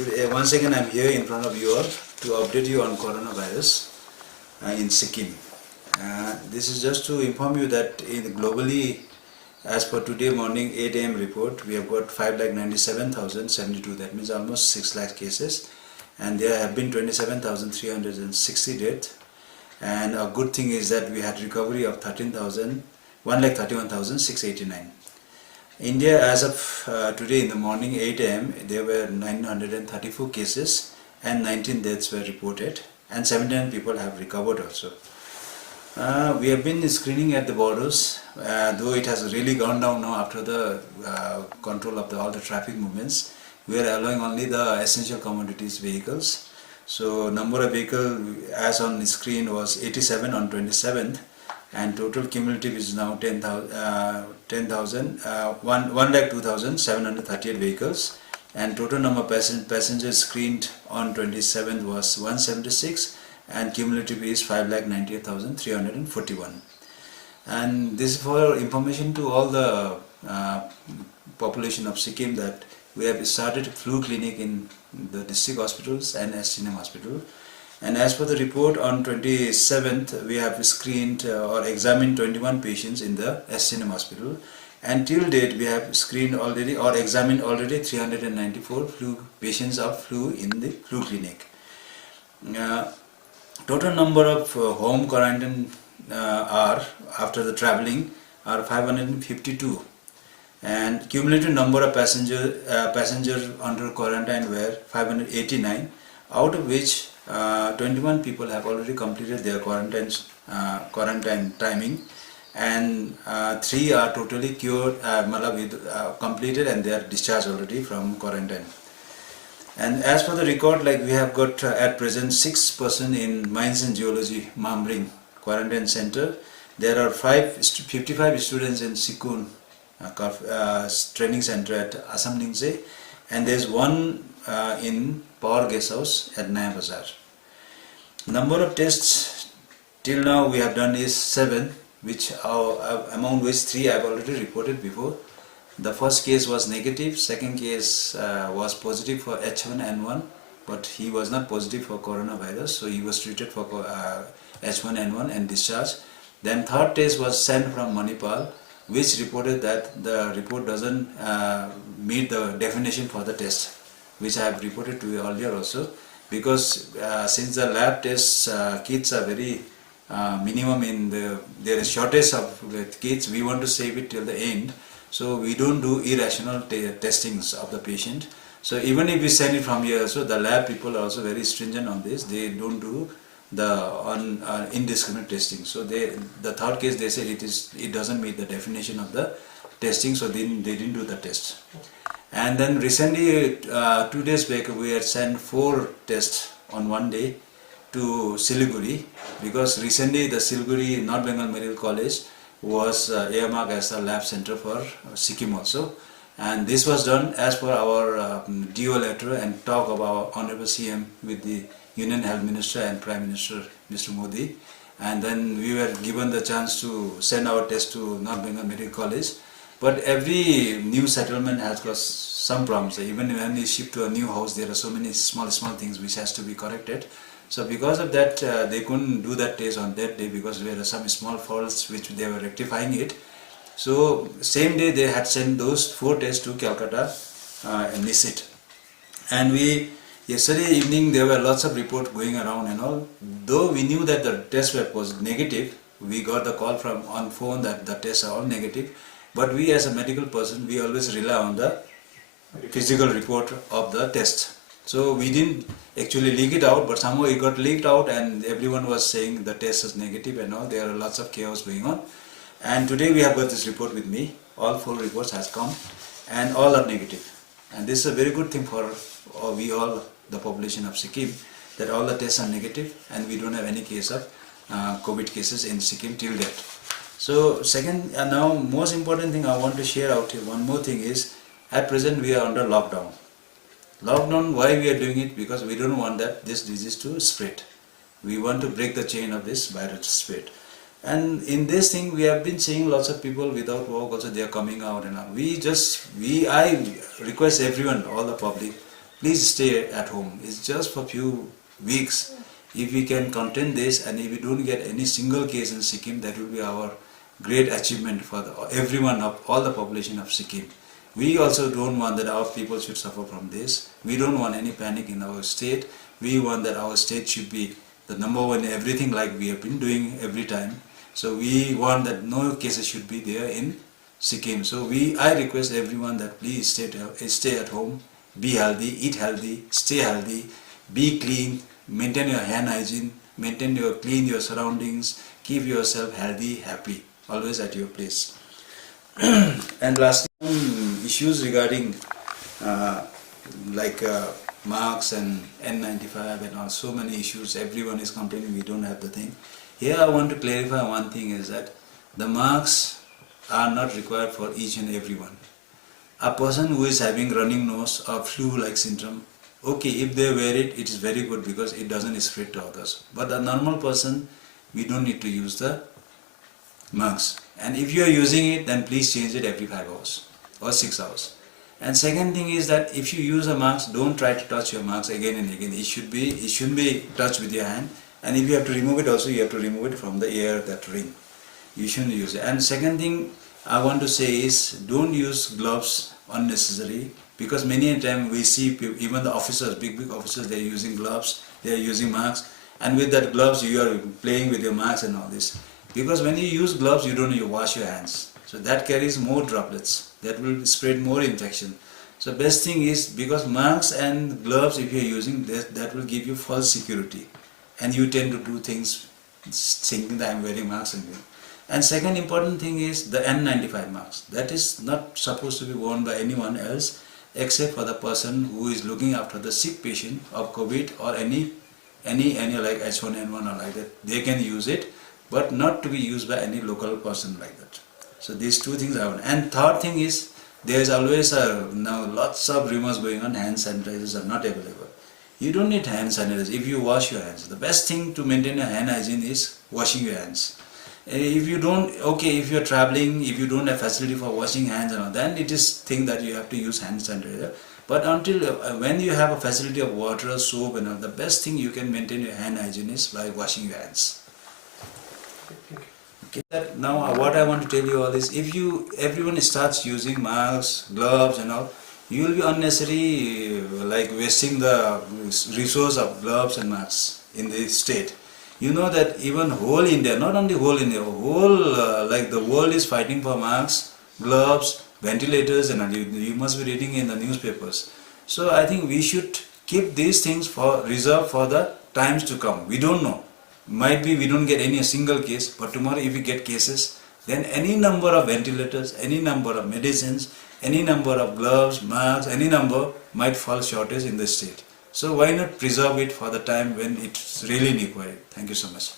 Today, once again, I'm here in front of you all to update you on coronavirus in Sikkim. This is just to inform you that globally, as per today morning 8 a.m. report, we have got 5,97,072. That means almost 6 lakh cases, and there have been 27,360 deaths. And a good thing is that we had recovery of 1,31,689. India, as of today in the morning 8 a.m., there were 934 cases and 19 deaths were reported, and 79 people have recovered also. We have been screening at the borders, though it has really gone down now after the control of all the traffic movements. We are allowing only the essential commodities vehicles. So number of vehicles as on the screen was 87 on 27th, and total cumulative is now 1,02,738 vehicles, and total number of passengers screened on 27th was 176, and cumulative is 5,98,341. And this is for information to all the population of Sikkim that we have started a flu clinic in the district hospitals and STNM hospital. And as per the report, on 27th we have screened or examined 21 patients in the STNM hospital, and till date we have screened already or examined already 394 patients of flu in the flu clinic. Total number of home quarantine are after the traveling are 552, and cumulative number of passengers under quarantine were 589, out of which 21 people have already completed their quarantine timing, and 3 are totally cured, completed, and they are discharged already from quarantine. And as per the record, like we have got at present 6 persons in Mines and Geology Mamring Quarantine Center. There are 55 students in Sikun Training Center at Assam Ningse, and there is 1 in Power Guest House at Naya Bazar. Number of tests till now we have done is 7, which among which 3 I have already reported before. The first case was negative, second case was positive for H1N1, but he was not positive for coronavirus, so he was treated for H1N1 and discharged. Then third test was sent from Manipal, which reported that the report doesn't meet the definition for the test, which I have reported to you earlier also, because since the lab tests kits are very minimum there is shortage of kits, we want to save it till the end. So we don't do irrational testings of the patient. So even if we send it from here, so the lab people are also very stringent on this. They don't do the indiscriminate testing. So the third case, they said it doesn't meet the definition of the testing, so they didn't do the test. And then recently, 2 days back, we had sent 4 tests on one day to Siliguri, because recently the Siliguri North Bengal Medical College was earmarked as a lab center for Sikkim also, and this was done as per our DO letter and talk of our Honorable CM with the Union Health Minister and Prime Minister Mr. Modi, and then we were given the chance to send our test to North Bengal Medical College. But every new settlement has got some problems. Even when we ship to a new house, there are so many small things which has to be corrected. So because of that, they couldn't do that test on that day, because there are some small faults which they were rectifying it. So same day they had sent those 4 tests to Calcutta and NICIT. And yesterday evening there were lots of reports going around and all. Though we knew that the tests were negative, we got the call from on phone that the tests are all negative. But we as a medical person, we always rely on the physical report of the test. So we didn't actually leak it out, but somehow it got leaked out and everyone was saying the test is negative and all. There are lots of chaos going on. And today we have got this report with me. All 4 reports has come and all are negative. And this is a very good thing for the population of Sikkim, that all the tests are negative and we don't have any case of COVID cases in Sikkim till date. So second, now most important thing I want to share out here, one more thing is, at present we are under lockdown. Lockdown, why we are doing it? Because we don't want this disease to spread. We want to break the chain of this virus spread. And in this thing, we have been seeing lots of people without work also, they are coming out and all. I request everyone, all the public, please stay at home. It's just for few weeks. If we can contain this, and if we don't get any single case in Sikkim, that will be our great achievement for everyone of all the population of Sikkim. We also don't want that our people should suffer from this. We don't want any panic in our state. We want that our state should be the number one in everything, like we have been doing every time. So we want that no cases should be there in Sikkim. So I request everyone that please stay at home, be healthy, eat healthy, stay healthy, be clean, maintain your hand hygiene, clean your surroundings, keep yourself healthy, happy, always at your place. And lastly, issues regarding marks and N95 and all, so many issues. Everyone is complaining we don't have the thing. Here I want to clarify one thing, is that the marks are not required for each and everyone. A person who is having running nose or flu-like syndrome, okay, if they wear it, it is very good because it doesn't spread to others. But a normal person, we don't need to use the marks. And if you are using it, then please change it every 5 hours or 6 hours. And second thing is that if you use a mask, don't try to touch your mask again and again. It shouldn't be touched with your hand. And if you have to remove it also, you have to remove it from the air, that ring. You shouldn't use it. And second thing I want to say is, don't use gloves unnecessarily, because many a time we see people, even the officers, big officers, they are using gloves, they are using masks, and with that gloves you are playing with your mask and all this. Because when you use gloves, you don't wash your hands. So that carries more droplets. That will spread more infection. So best thing is, because masks and gloves, if you are using that will give you false security. And you tend to do things thinking that I am wearing masks. And second important thing is the N95 mask. That is not supposed to be worn by anyone else except for the person who is looking after the sick patient of COVID or any like H1N1 or like that. They can use it, but not to be used by any local person like that. So these two things are one. And third thing is, there is always now lots of rumors going on, hand sanitizers are not available. You don't need hand sanitizers if you wash your hands. The best thing to maintain your hand hygiene is washing your hands. If you don't, okay, if you're traveling, if you don't have facility for washing hands and all, then it is thing that you have to use hand sanitizer. But until when you have a facility of water, soap and all, the best thing you can maintain your hand hygiene is by washing your hands. Okay. Now what I want to tell you all is, if everyone starts using masks, gloves and all, you will be unnecessarily like wasting the resource of gloves and masks in the state. You know that even whole India, not only whole India, whole like the world is fighting for masks, gloves, ventilators, and you must be reading in the newspapers. So I think we should keep these things for reserved for the times to come. We don't know. Might be we don't get any single case, but tomorrow if we get cases, then any number of ventilators, any number of medicines, any number of gloves, masks, any number might fall shortage in the state. So why not preserve it for the time when it's really required? Thank you so much.